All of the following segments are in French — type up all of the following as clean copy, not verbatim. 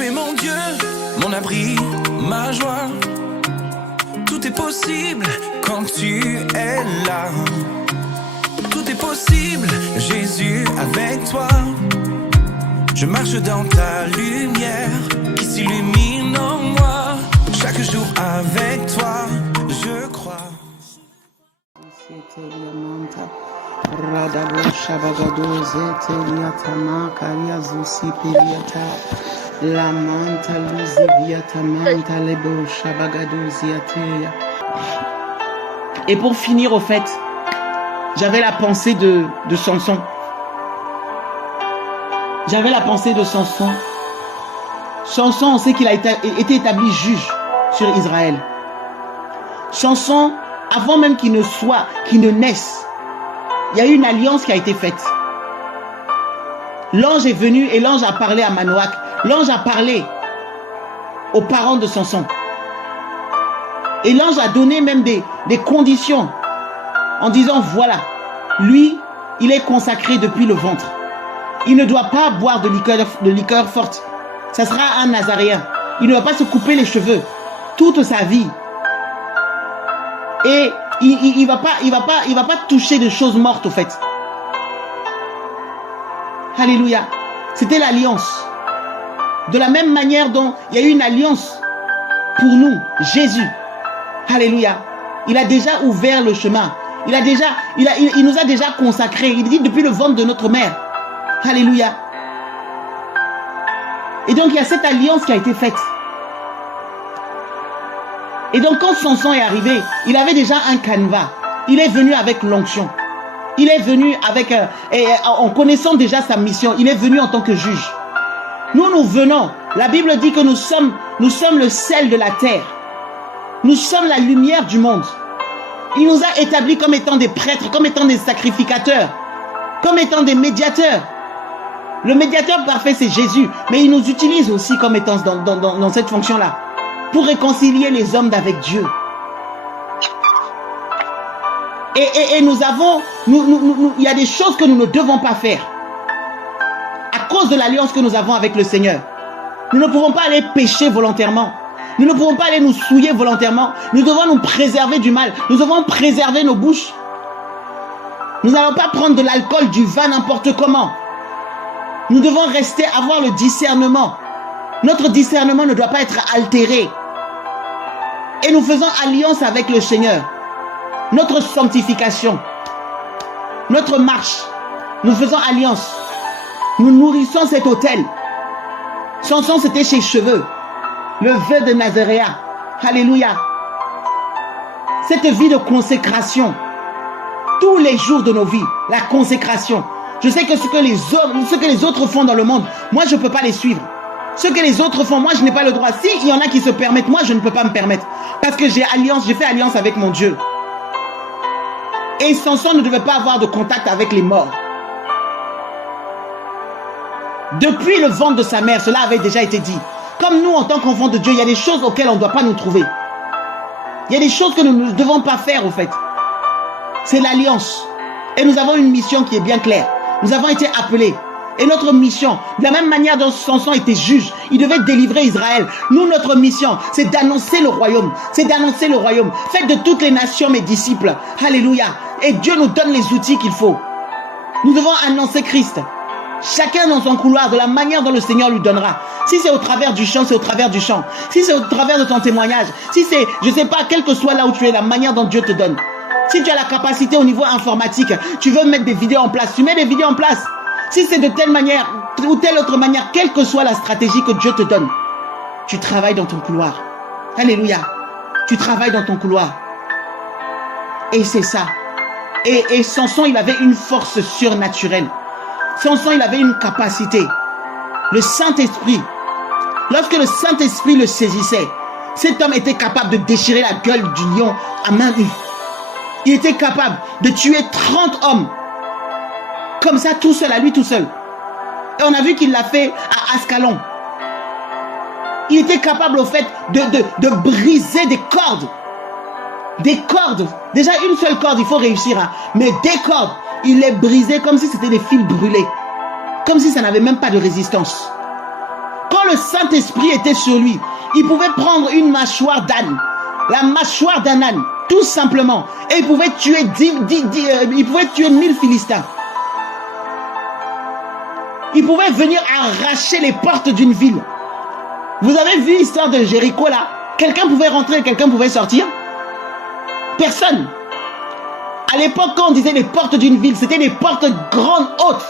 Tu es mon Dieu, mon abri, ma joie. Tout est possible quand tu es là. Tout est possible, Jésus, avec toi. Je marche dans ta lumière qui s'illumine en moi. Chaque jour avec toi, je crois. Et pour finir, au fait, j'avais la pensée de Samson. J'avais la pensée de Samson. Samson, on sait qu'il a été établi juge sur Israël. Samson, avant même qu'il ne naisse, il y a eu une alliance qui a été faite. L'ange est venu et l'ange a parlé à Manoach. L'ange a parlé aux parents de Samson. Et l'ange a donné même des conditions en disant, voilà, lui, il est consacré depuis le ventre. Il ne doit pas boire de liqueur forte. Ça sera un nazaréen. Il ne va pas se couper les cheveux toute sa vie. Et il va pas toucher de choses mortes, au fait. Alléluia. C'était l'alliance. De la même manière dont il y a eu une alliance pour nous, Jésus. Alléluia. Il a déjà ouvert le chemin. Il nous a déjà consacrés. Il dit depuis le ventre de notre mère. Alléluia. Et donc il y a cette alliance qui a été faite. Et donc quand Samson est arrivé, il avait déjà un canevas. Il est venu avec l'onction. Il est venu avec, en connaissant déjà sa mission, il est venu en tant que juge. Nous venons. La Bible dit que nous sommes le sel de la terre. Nous sommes la lumière du monde. Il nous a établis comme étant des prêtres, comme étant des sacrificateurs, comme étant des médiateurs. Le médiateur parfait, c'est Jésus. Mais il nous utilise aussi comme étant dans cette fonction-là, pour réconcilier les hommes avec Dieu. Et nous avons, il y a des choses que nous ne devons pas faire. À cause de l'alliance que nous avons avec le Seigneur. Nous ne pouvons pas aller pécher volontairement. Nous ne pouvons pas aller nous souiller volontairement. Nous devons nous préserver du mal. Nous devons préserver nos bouches. Nous n'allons pas prendre de l'alcool, du vin, n'importe comment. Nous devons avoir le discernement. Notre discernement ne doit pas être altéré. Et nous faisons alliance avec le Seigneur. Notre sanctification, notre marche, nous faisons alliance. Nous nourrissons cet autel. Samson, c'était ses cheveux. Le vœu de Nazaréa. Alléluia. Cette vie de consécration. Tous les jours de nos vies. La consécration. Je sais que ce que les autres font dans le monde, moi je ne peux pas les suivre. Ce que les autres font, moi je n'ai pas le droit. Si il y en a qui se permettent, moi je ne peux pas me permettre. Parce que j'ai fait alliance avec mon Dieu. Et Samson ne devait pas avoir de contact avec les morts. Depuis le ventre de sa mère, cela avait déjà été dit. Comme nous, en tant qu'enfants de Dieu, il y a des choses auxquelles on ne doit pas nous trouver. Il y a des choses que nous ne devons pas faire, au fait. C'est l'alliance. Et nous avons une mission qui est bien claire. Nous avons été appelés. Et notre mission, de la même manière dont Samson était juge, il devait délivrer Israël. Nous, notre mission, c'est d'annoncer le royaume. C'est d'annoncer le royaume. Faites de toutes les nations mes disciples. Alléluia. Et Dieu nous donne les outils qu'il faut. Nous devons annoncer Christ. Chacun dans son couloir, de la manière dont le Seigneur lui donnera. Si c'est au travers du chant, c'est au travers du chant. Si c'est au travers de ton témoignage. Si c'est, je ne sais pas, quel que soit là où tu es, la manière dont Dieu te donne. Si tu as la capacité au niveau informatique, tu veux mettre des vidéos en place, tu mets des vidéos en place. Si c'est de telle manière ou telle autre manière, quelle que soit la stratégie que Dieu te donne, tu travailles dans ton couloir. Alléluia. Tu travailles dans ton couloir. Et c'est ça. Et Samson, il avait une force surnaturelle. Samson, il avait une capacité. Le Saint-Esprit. Lorsque le Saint-Esprit le saisissait, cet homme était capable de déchirer la gueule du lion à main nue. Il était capable de tuer 30 hommes. Comme ça, tout seul, à lui tout seul. Et on a vu qu'il l'a fait à Ascalon. Il était capable, au fait, de briser des cordes. Des cordes. Déjà, une seule corde, il faut réussir. Hein. Mais des cordes, il les brisait comme si c'était des fils brûlés. Comme si ça n'avait même pas de résistance. Quand le Saint-Esprit était sur lui, il pouvait prendre une mâchoire d'âne, la mâchoire d'un âne, tout simplement, et il pouvait tuer 1000 Philistins. Il pouvait venir arracher les portes d'une ville. Vous avez vu l'histoire de Jéricho là? Quelqu'un pouvait rentrer, quelqu'un pouvait sortir? Personne. À l'époque, quand on disait les portes d'une ville, c'était des portes grandes, hautes.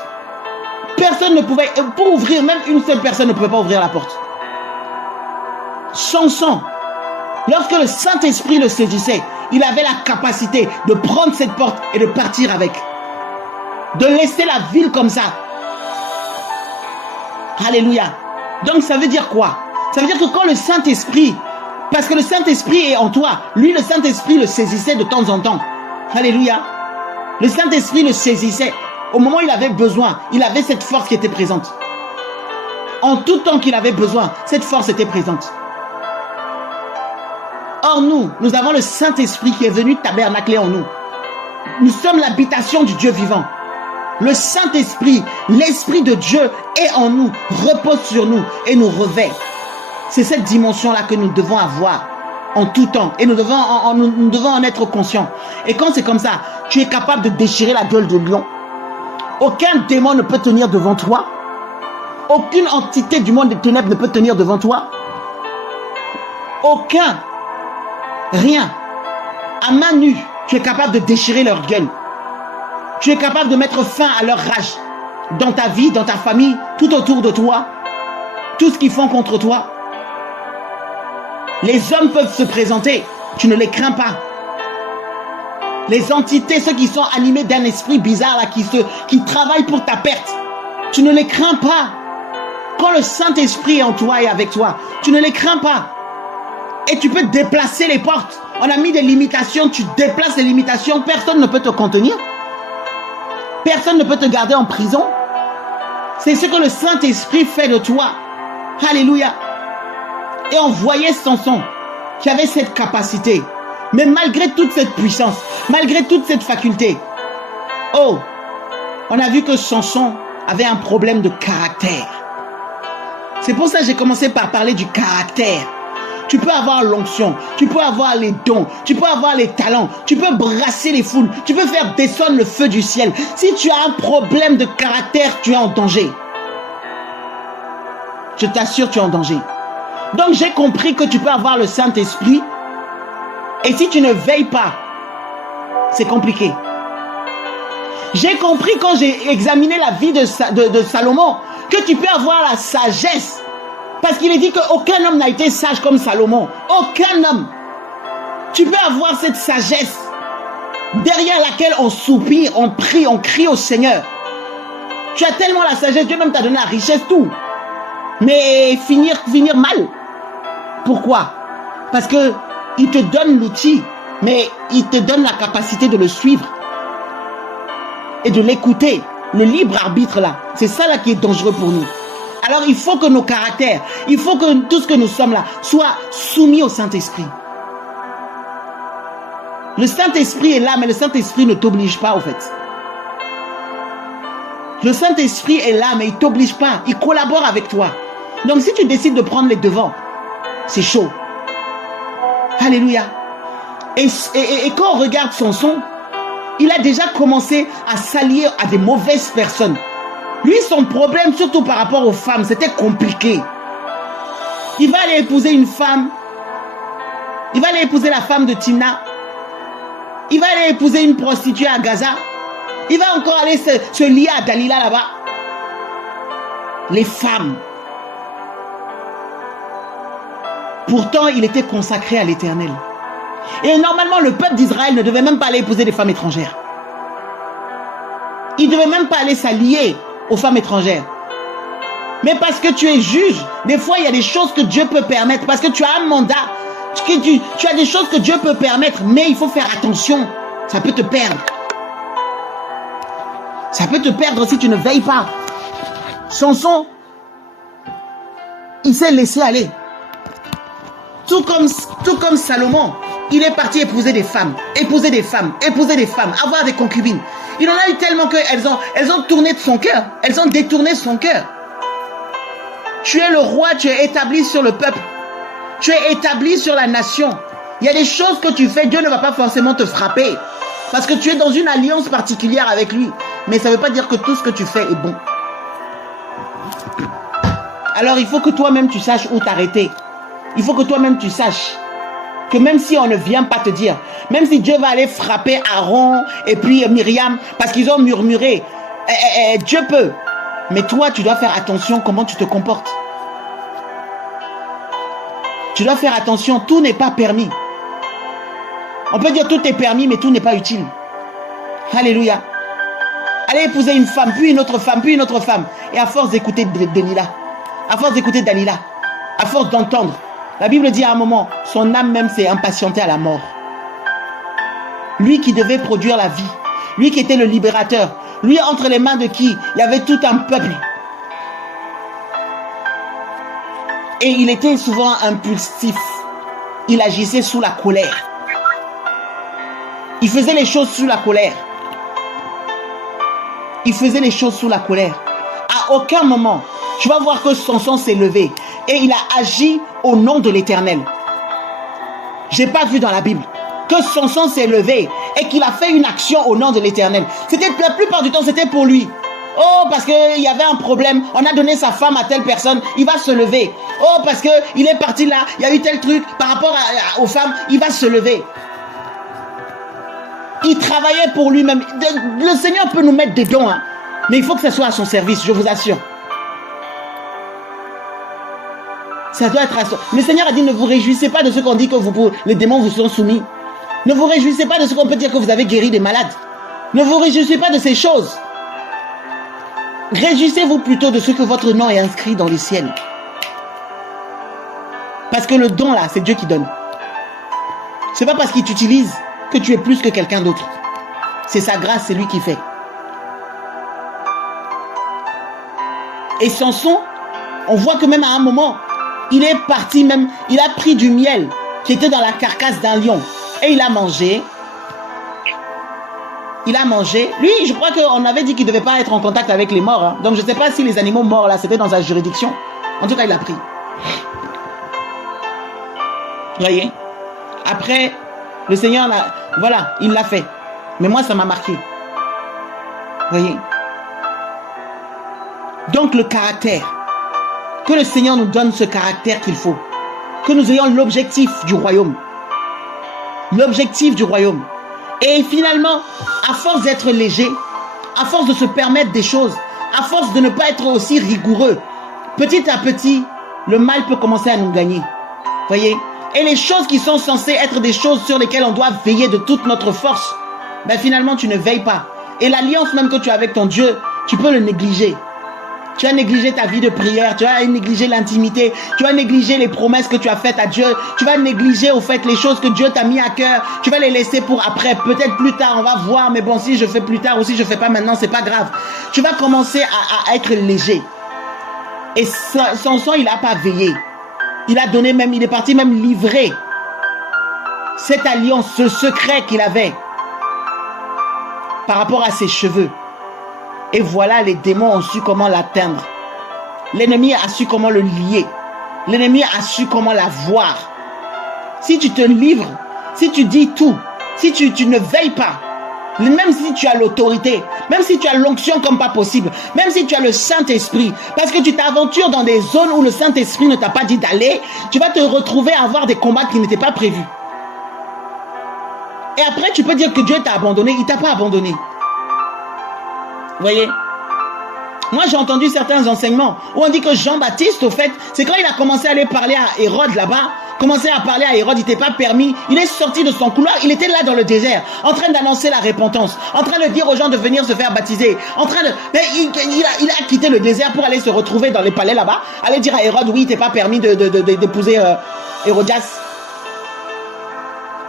Personne ne pouvait, pour ouvrir, même une seule personne ne pouvait pas ouvrir la porte. Samson, lorsque le Saint-Esprit le saisissait, il avait la capacité de prendre cette porte et de partir avec. De laisser la ville comme ça. Alléluia. Donc ça veut dire quoi? Ça veut dire que quand le Saint-Esprit, parce que le Saint-Esprit est en toi, lui le Saint-Esprit le saisissait de temps en temps. Alléluia. Le Saint-Esprit le saisissait. Au moment où il avait besoin, il avait cette force qui était présente. En tout temps qu'il avait besoin, cette force était présente. Or nous avons le Saint-Esprit qui est venu tabernacler en nous. Nous sommes l'habitation du Dieu vivant. Le Saint-Esprit, l'Esprit de Dieu est en nous, repose sur nous et nous revêt. C'est cette dimension-là que nous devons avoir en tout temps. Et nous devons en être conscients. Et quand c'est comme ça, tu es capable de déchirer la gueule de lion. Aucun démon ne peut tenir devant toi. Aucune entité du monde des ténèbres ne peut tenir devant toi. Aucun. Rien. À main nue, tu es capable de déchirer leur gueule. Tu es capable de mettre fin à leur rage. Dans ta vie, dans ta famille, tout autour de toi. Tout ce qu'ils font contre toi. Les hommes peuvent se présenter. Tu ne les crains pas. Les entités, ceux qui sont animés d'un esprit bizarre là, qui travaillent pour ta perte, tu ne les crains pas. Quand le Saint-Esprit est en toi et avec toi, tu ne les crains pas. Et tu peux déplacer les portes. On a mis des limitations, tu déplaces les limitations, personne ne peut te contenir. Personne ne peut te garder en prison. C'est ce que le Saint-Esprit fait de toi. Alléluia. Et on voyait Samson qui avait cette capacité. Mais malgré toute cette puissance, malgré toute cette faculté, oh, on a vu que Samson avait un problème de caractère. C'est pour ça que j'ai commencé par parler du caractère. Tu peux avoir l'onction, tu peux avoir les dons, tu peux avoir les talents, tu peux brasser les foules, tu peux faire descendre le feu du ciel. Si tu as un problème de caractère, tu es en danger. Je t'assure, tu es en danger. Donc j'ai compris que tu peux avoir le Saint-Esprit. Et si tu ne veilles pas, c'est compliqué. J'ai compris quand j'ai examiné la vie de Salomon que tu peux avoir la sagesse. Parce qu'il est dit qu'aucun homme n'a été sage comme Salomon. Aucun homme. Tu peux avoir cette sagesse derrière laquelle on soupire, on prie, on crie au Seigneur. Tu as tellement la sagesse, Dieu même t'a donné la richesse, tout. Mais finir mal. Pourquoi? Parce que il te donne l'outil, mais il te donne la capacité de le suivre et de l'écouter. Le libre arbitre là, c'est ça là qui est dangereux pour nous. Alors il faut que nos caractères, il faut que tout ce que nous sommes là soit soumis au Saint-Esprit. Le Saint-Esprit est là, mais le Saint-Esprit ne t'oblige pas au fait. Le Saint-Esprit est là, mais il ne t'oblige pas, il collabore avec toi. Donc si tu décides de prendre les devants, c'est chaud. Alléluia. Et quand on regarde Samson, il a déjà commencé à s'allier à des mauvaises personnes. Lui, son problème, surtout par rapport aux femmes, c'était compliqué. Il va aller épouser une femme. Il va aller épouser la femme de Timna. Il va aller épouser une prostituée à Gaza. Il va encore aller se lier à Dalila là-bas. Les femmes. Pourtant, il était consacré à l'Éternel. Et normalement, le peuple d'Israël ne devait même pas aller épouser des femmes étrangères. Il ne devait même pas aller s'allier aux femmes étrangères. Mais parce que tu es juge, des fois, il y a des choses que Dieu peut permettre. Parce que tu as un mandat. Tu as des choses que Dieu peut permettre. Mais il faut faire attention. Ça peut te perdre. Ça peut te perdre si tu ne veilles pas. Samson, il s'est laissé aller. Tout comme Salomon, il est parti épouser des femmes, avoir des concubines. Il en a eu tellement qu'elles ont tourné de son cœur, elles ont détourné son cœur. Tu es le roi, tu es établi sur le peuple. Tu es établi sur la nation. Il y a des choses que tu fais, Dieu ne va pas forcément te frapper. Parce que tu es dans une alliance particulière avec lui. Mais ça ne veut pas dire que tout ce que tu fais est bon. Alors il faut que toi-même tu saches où t'arrêter. Il faut que toi-même tu saches que même si on ne vient pas te dire, même si Dieu va aller frapper Aaron et puis Myriam parce qu'ils ont murmuré, Dieu peut. Mais toi, tu dois faire attention comment tu te comportes. Tu dois faire attention, tout n'est pas permis. On peut dire tout est permis, mais tout n'est pas utile. Alléluia. Allez épouser une femme, puis une autre femme, puis une autre femme. Et à force d'écouter Delilah, à force d'écouter Dalila, à force d'entendre, la Bible dit à un moment, son âme même s'est impatientée à la mort. Lui qui devait produire la vie, lui qui était le libérateur, lui entre les mains de qui il y avait tout un peuple. Et il était souvent impulsif. Il agissait sous la colère. Il faisait les choses sous la colère. Il faisait les choses sous la colère. À aucun moment, tu vas voir que Samson s'est levé et il a agi au nom de l'Éternel. J'ai pas vu dans la Bible que Samson s'est levé et qu'il a fait une action au nom de l'Éternel. C'était la plupart du temps, c'était pour lui. Oh, parce qu'il y avait un problème, on a donné sa femme à telle personne, il va se lever. Oh, parce qu'il est parti là, il y a eu tel truc par rapport aux femmes, il va se lever. Il travaillait pour lui-même. Le Seigneur peut nous mettre des dons, hein, mais il faut que ça soit à son service, je vous assure. Ça doit être à son... Le Seigneur a dit, ne vous réjouissez pas de ce qu'on dit que les démons vous sont soumis. Ne vous réjouissez pas de ce qu'on peut dire que vous avez guéri des malades. Ne vous réjouissez pas de ces choses. Réjouissez-vous plutôt de ce que votre nom est inscrit dans les ciels. Parce que le don là, c'est Dieu qui donne. C'est pas parce qu'il t'utilise que tu es plus que quelqu'un d'autre. C'est sa grâce, c'est lui qui fait. Et Samson, on voit que même à un moment, il est parti même, il a pris du miel qui était dans la carcasse d'un lion. Et il a mangé. Il a mangé. Lui, je crois qu'on avait dit qu'il ne devait pas être en contact avec les morts. Hein. Donc je ne sais pas si les animaux morts là, c'était dans sa juridiction. En tout cas, il a pris. Vous voyez? Après, le Seigneur, voilà, il l'a fait. Mais moi, ça m'a marqué. Vous voyez? Donc le caractère. Que le Seigneur nous donne ce caractère qu'il faut. Que nous ayons l'objectif du royaume. L'objectif du royaume. Et finalement, à force d'être léger, à force de se permettre des choses, à force de ne pas être aussi rigoureux, petit à petit, le mal peut commencer à nous gagner. Voyez? Et les choses qui sont censées être des choses sur lesquelles on doit veiller de toute notre force, ben finalement, tu ne veilles pas. Et l'alliance même que tu as avec ton Dieu, tu peux le négliger. Tu as négligé ta vie de prière, tu as négligé l'intimité, tu as négligé les promesses que tu as faites à Dieu, tu vas négliger au fait les choses que Dieu t'a mis à cœur, tu vas les laisser pour après, peut-être plus tard, on va voir, mais bon, si je fais plus tard ou si je fais pas maintenant, c'est pas grave. Tu vas commencer à être léger. Et Samson, il n'a pas veillé. Il a donné même, il est parti même livrer cette alliance, ce secret qu'il avait par rapport à ses cheveux. Et voilà, les démons ont su comment l'atteindre. L'ennemi a su comment le lier. L'ennemi a su comment la voir. Si tu te livres, si tu dis tout, si tu ne veilles pas, même si tu as l'autorité, même si tu as l'onction comme pas possible, même si tu as le Saint-Esprit, parce que tu t'aventures dans des zones où le Saint-Esprit ne t'a pas dit d'aller, tu vas te retrouver à avoir des combats qui n'étaient pas prévus. Et après, tu peux dire que Dieu t'a abandonné. Il t'a pas abandonné. Vous voyez? Moi, j'ai entendu certains enseignements où on dit que Jean-Baptiste, au fait, c'est quand il a commencé à aller parler à Hérode là-bas, commencé à parler à Hérode, il n'était pas permis, il est sorti de son couloir, il était là dans le désert, en train d'annoncer la repentance, en train de dire aux gens de venir se faire baptiser, en train de... Mais il a quitté le désert pour aller se retrouver dans les palais là-bas, aller dire à Hérode, oui, il n'était pas permis d'épouser Hérodias.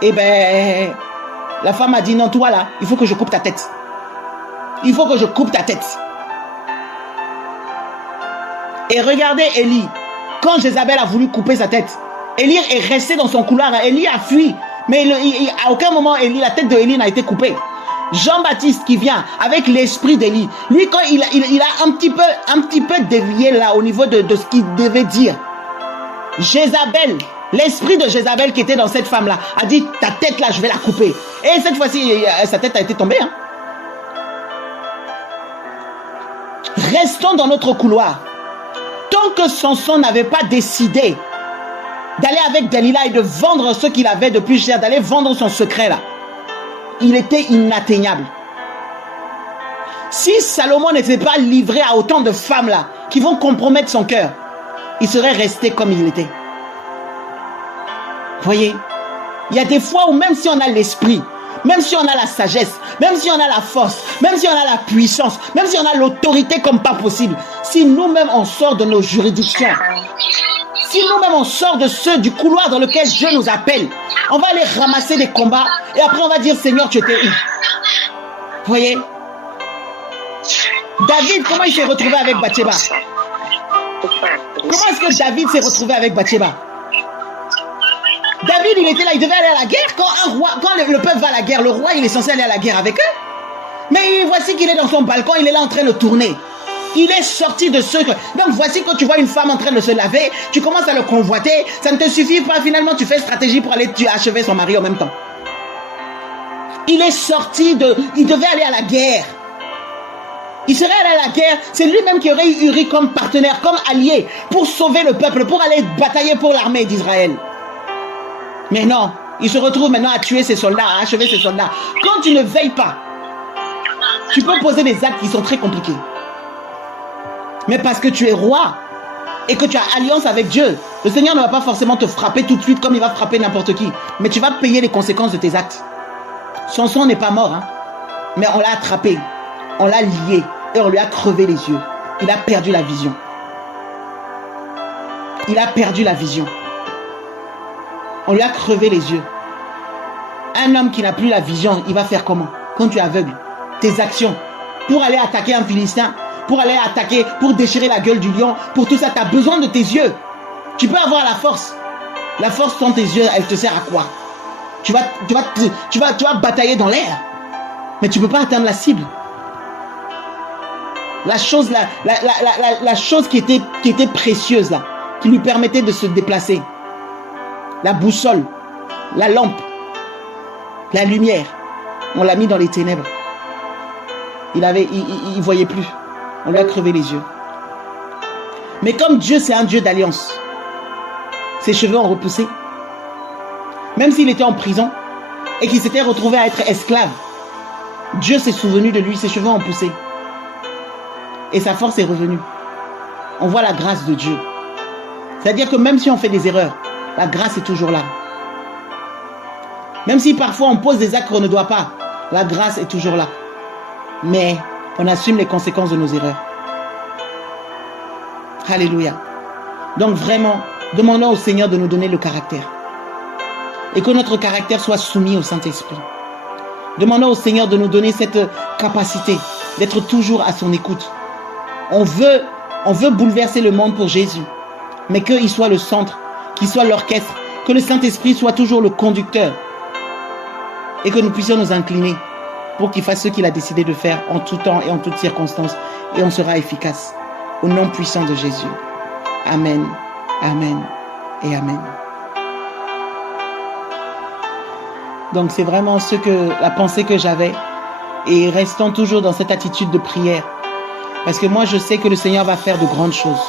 Et ben, la femme a dit, non, toi là, il faut que je coupe ta tête. Il faut que je coupe ta tête. Et regardez Élie. Quand Jézabel a voulu couper sa tête, Élie est resté dans son couloir. Élie a fui. Mais à aucun moment, la tête de Élie n'a été coupée. Jean-Baptiste qui vient avec l'esprit d'Élie. Lui, quand il a un petit peu dévié là au niveau de ce qu'il devait dire. Jézabel, l'esprit de Jézabel qui était dans cette femme-là, a dit, ta tête là, je vais la couper. Et cette fois-ci, sa tête a été tombée. Hein. Restons dans notre couloir. Tant que Samson n'avait pas décidé d'aller avec Dalila et de vendre ce qu'il avait de plus cher, d'aller vendre son secret là, il était inatteignable. Si Salomon n'était pas livré à autant de femmes là qui vont compromettre son cœur, il serait resté comme il était. Voyez, il y a des fois où même si on a l'esprit, même si on a la sagesse, même si on a la force, même si on a la puissance, même si on a l'autorité comme pas possible, si nous-mêmes on sort de nos juridictions, si nous-mêmes on sort du couloir dans lequel Dieu nous appelle, on va aller ramasser des combats et après on va dire Seigneur, tu étais où? Vous voyez? David, comment il s'est retrouvé avec Bathsheba? Comment est-ce que David s'est retrouvé avec Bathsheba? David, il était là, il devait aller à la guerre. Quand le peuple va à la guerre, le roi, il est censé aller à la guerre avec eux. Mais voici qu'il est dans son balcon, il est là en train de tourner. Il est sorti de ce... Donc voici quand tu vois une femme en train de se laver, tu commences à le convoiter, ça ne te suffit pas, finalement tu fais stratégie pour aller achever son mari en même temps. Il est sorti de... Il devait aller à la guerre. Il serait allé à la guerre, c'est lui-même qui aurait eu Uri comme partenaire, comme allié, pour sauver le peuple, pour aller batailler pour l'armée d'Israël. Mais non, il se retrouve maintenant à tuer ses soldats, à achever ses soldats. Quand tu ne veilles pas, tu peux poser des actes qui sont très compliqués. Mais parce que tu es roi et que tu as alliance avec Dieu, le Seigneur ne va pas forcément te frapper tout de suite comme il va frapper n'importe qui. Mais tu vas payer les conséquences de tes actes. Samson n'est pas mort, hein, mais on l'a attrapé, on l'a lié et on lui a crevé les yeux. Il a perdu la vision. Il a perdu la vision. On lui a crevé les yeux. Un homme qui n'a plus la vision, il va faire comment? Quand tu es aveugle, tes actions, pour aller attaquer un Philistin, pour aller attaquer, pour déchirer la gueule du lion, pour tout ça, tu as besoin de tes yeux. Tu peux avoir la force. La force sans tes yeux, elle te sert à quoi? Tu vas batailler dans l'air, mais tu ne peux pas atteindre la cible. La chose qui était précieuse là, qui lui permettait de se déplacer, la boussole, la lampe, la lumière, on l'a mis dans les ténèbres. Il voyait plus. On lui a crevé les yeux. Mais comme Dieu, c'est un Dieu d'alliance, ses cheveux ont repoussé. Même s'il était en prison et qu'il s'était retrouvé à être esclave, Dieu s'est souvenu de lui, ses cheveux ont poussé. Et sa force est revenue. On voit la grâce de Dieu. C'est-à-dire que même si on fait des erreurs, la grâce est toujours là. Même si parfois on pose des actes qu'on ne doit pas, la grâce est toujours là. Mais on assume les conséquences de nos erreurs. Alléluia. Donc vraiment, demandons au Seigneur de nous donner le caractère. Et que notre caractère soit soumis au Saint-Esprit. Demandons au Seigneur de nous donner cette capacité d'être toujours à son écoute. On veut bouleverser le monde pour Jésus, mais qu'il soit le centre, qu'il soit l'orchestre, que le Saint-Esprit soit toujours le conducteur et que nous puissions nous incliner pour qu'il fasse ce qu'il a décidé de faire en tout temps et en toutes circonstances, et on sera efficace. Au nom puissant de Jésus. Amen, amen et amen. Donc c'est vraiment la pensée que j'avais, et restons toujours dans cette attitude de prière, parce que moi je sais que le Seigneur va faire de grandes choses.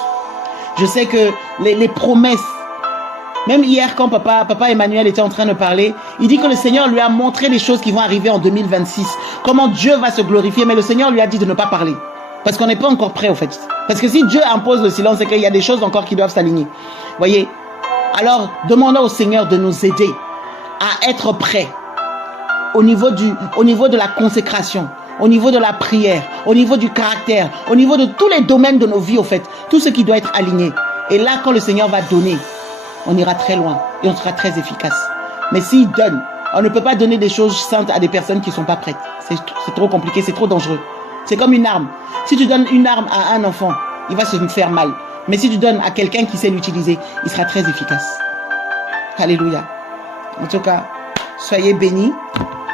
Je sais que les promesses, même hier quand papa Emmanuel était en train de parler, il dit que le Seigneur lui a montré les choses qui vont arriver en 2026, comment Dieu va se glorifier, mais le Seigneur lui a dit de ne pas parler, parce qu'on n'est pas encore prêt au fait. Parce que si Dieu impose le silence, c'est qu'il y a des choses encore qui doivent s'aligner. Voyez? Alors demandons au Seigneur de nous aider à être prêts au niveau de la consécration, au niveau de la prière, au niveau du caractère, au niveau de tous les domaines de nos vies, au fait, tout ce qui doit être aligné. Et là, quand le Seigneur va donner, on ira très loin et on sera très efficace. Mais s'il donne, on ne peut pas donner des choses saintes à des personnes qui ne sont pas prêtes. C'est trop compliqué, c'est trop dangereux. C'est comme une arme. Si tu donnes une arme à un enfant, il va se faire mal. Mais si tu donnes à quelqu'un qui sait l'utiliser, il sera très efficace. Alléluia. En tout cas, soyez bénis.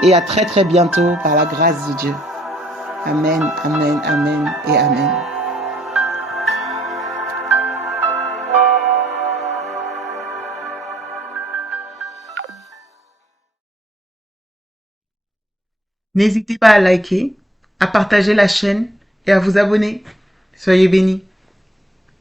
Et à très très bientôt par la grâce de Dieu. Amen, amen, amen et amen. N'hésitez pas à liker, à partager la chaîne et à vous abonner. Soyez bénis.